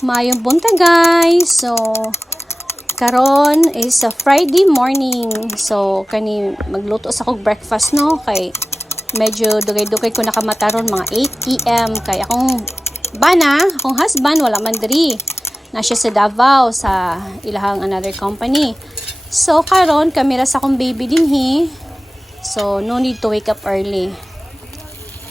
Mayong bunta guys. So karon is a Friday morning. So kani magluto sa kog breakfast no kay medyo dugay-dugay ko nakamataron mga 8 PM kay akong akong husband wala man diri. Na siya sa Davao sa ilahang another company. So karon kamera sa akong baby dinhi. So no need to wake up early.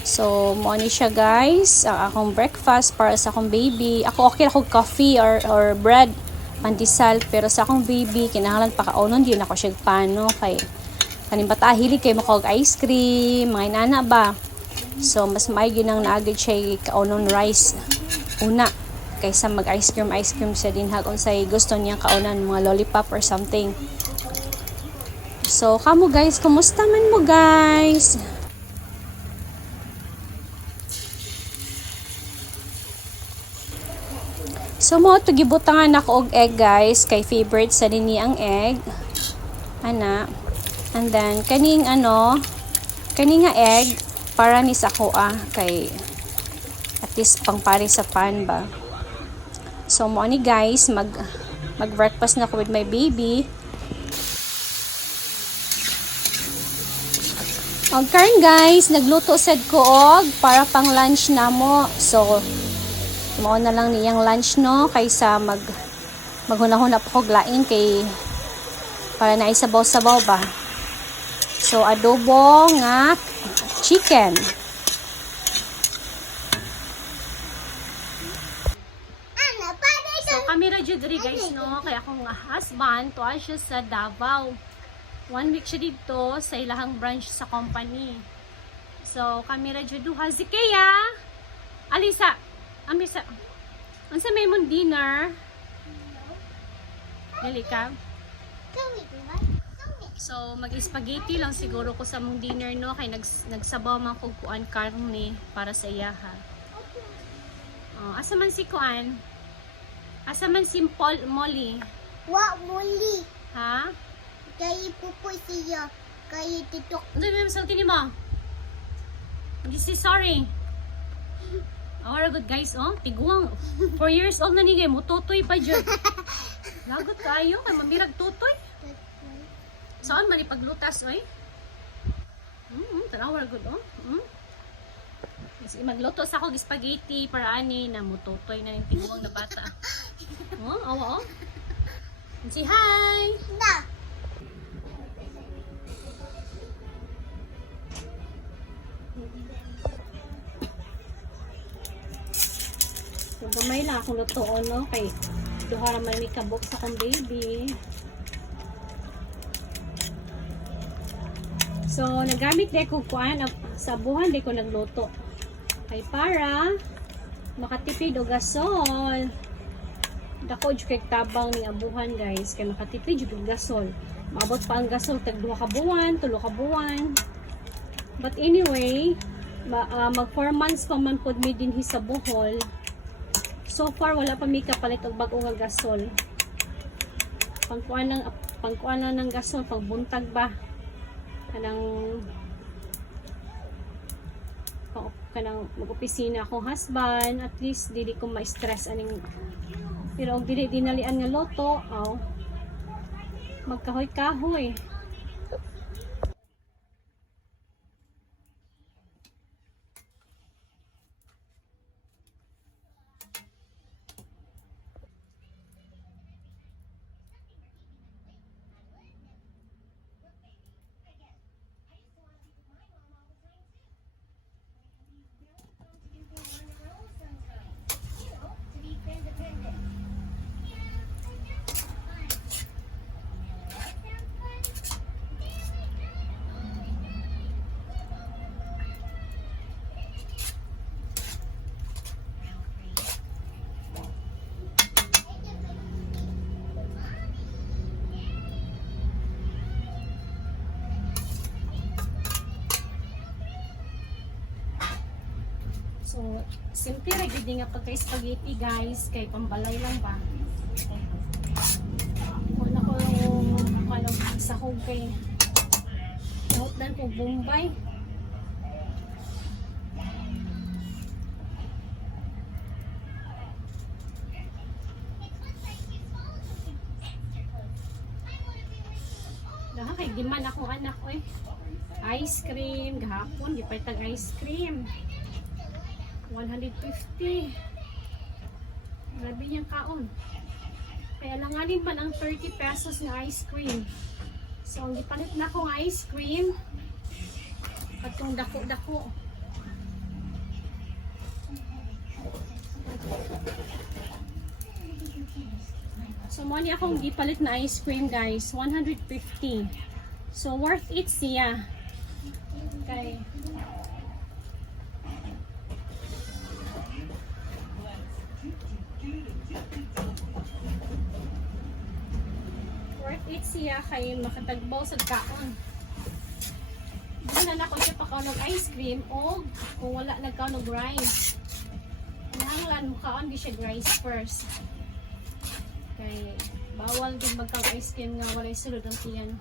So, mo ni siya guys, ang akong breakfast para sa akong baby. Ako okay ako coffee or bread, pandesal, pero sa akong baby kinahanglan pakaunon din ako siya pano kay kaning bata hilig kay makog ice cream, mga inana ba. So, mas maigi nang naagid siya kaunon rice una kaysa mag ice cream siya din hag unsay gusto niya kaunan mga lollipop or something. So, kamo guys, kumusta man mo guys? So mo to gibutangan ako og egg guys kay favorite sa dinhi ang egg. Ana. And then kaning nga egg para ni sa ko kay at least pangpari sa pan ba. So mo ni guys mag breakfast na ko with my baby. Og karon guys nagluto sad ko og para pang lunch namo. So mao na lang niyang lunch no kaysa maghunahuna pa ko glain kay para na isabaw-sabaw ba. So adobo nga chicken. So kami ra jud diri guys no kay akong husband tuwa siya sa Davao. 1 week siya dito sa ilahang branch sa company. So kami ra jud duha si Kaya. Alisa Amisa, unsa may mong dinner? Dali ka? So, mag-spaghetti lang siguro ko sa mong dinner, no? Kay nagsabaw man kog kuan karne para sa iya, ha? Oh, asa man si kuan? Asa man si Molly? Wa Molly. Ha? Kay pupo siya. Kay titok. Ano ba yung saltin mo? This is sorry. Our good guys, oh, tiguang 4 years old na ni mo tutoy pa dyan. Lagot kayo kay mamirag tutoy. Saan man ipaglutas oy? Tanaw good oh. Magluto sa ako spaghetti para ani na mututoy na ning tiguang na bata. Oh, awa oh. Say hi. Na. So, gamay lang akong lutoon, no? Kay duha ra man may kabok sa akong baby. So, nagamit din ko kuan sa buhan din ko nagluto. Kay para makatipid og gasol. Dako jud kay tabang ni abuhan, guys. Kay makatipid jud og gasol. Maabot pa ang gasol tag 2 ka buwan, 3 ka buwan. But anyway, mag 4 months pa man pod mi dinhi sa Bohol. So far wala pa mi kapalit og bag-o nga gasol. Pangkuan ng gasol pagbuntag ba. Kanang mag-opisina akong husband, at least dili ko ma-stress aning. Pero og dili dinalian nga loto, magkahoy-kahoy. So, simple ra gid nga pagka-spaghetti guys, kay pambalay lang ba. Wala ko sahog kay dan ko Bombay. Kay giman akong anak oy. Ice cream gahapon gipaytag ice cream. 150. Grabe niyang kaon. Kaya langanin pa ng 30 pesos na ice cream. So, ang gipalit na akong ice cream. Katong dako-dako. So, mo ni akong gipalit na ice cream, guys. 150. So, worth it siya. Okay. Worth it siya kay makatagbaw sa kaon. Hindi na ako siya pakaon ng ice cream o kung wala nagkaon ng rice. Nanglan mo kaon di siya rice first. Kay bawal din magkaon ice cream nga walay sulod ang tiyan.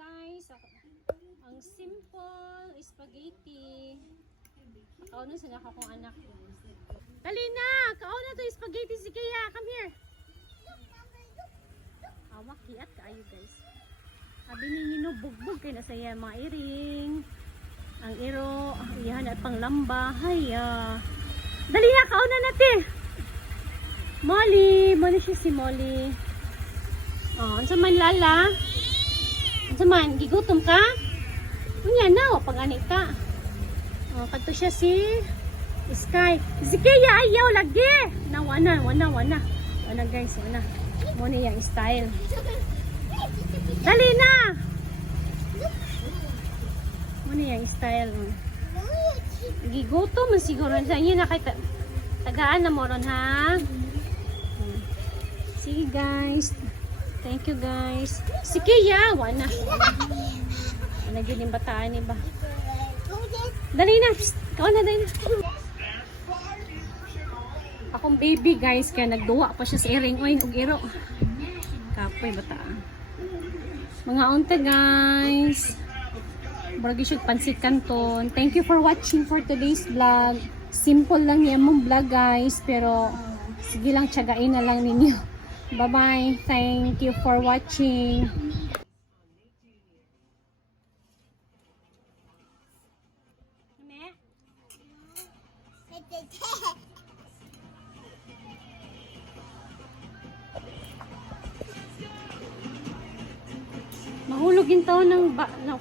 Guys, ang simple spaghetti. Kauno sa naka kong anak. Dali na! Kauno to spaghetti si Kaya. Come here. Awa, kiat kaayo guys. Sabi ni hinubugbog kay na saya mga iring. Ang iro, iyahan at panglamba. Haya. Dali na! Kauno natin! Molly! Molly siya si Molly. Oh, ang sa Manlala. Saman, gigutom ka? Unya na, pag ani ka. Oh, kadto siya si Sky. Si Kaya ayaw lagi. Na wana. Wana guys, wana. Mo ni yang style. Dali na. Mo ni yang style. Gigutom man siguro sa inyo na kay tagaan na mo ron ha. Sige guys. Thank you guys. Si Kaya, wana. Nagyan yung bataan ni ba? Dali na. Psst. Ikaw na, dali na. Akong baby guys, kaya nagduwa pa siya sa iring. Uy, ug-iro. Kapoy, bataan. Mga unta guys. Baragi siya pansit kanton. Thank you for watching for today's vlog. Simple lang yan mong vlog guys. Pero, sige lang, tiyagain na lang ninyo. Bye-bye. Thank you for watching. Mahulog yung taon ng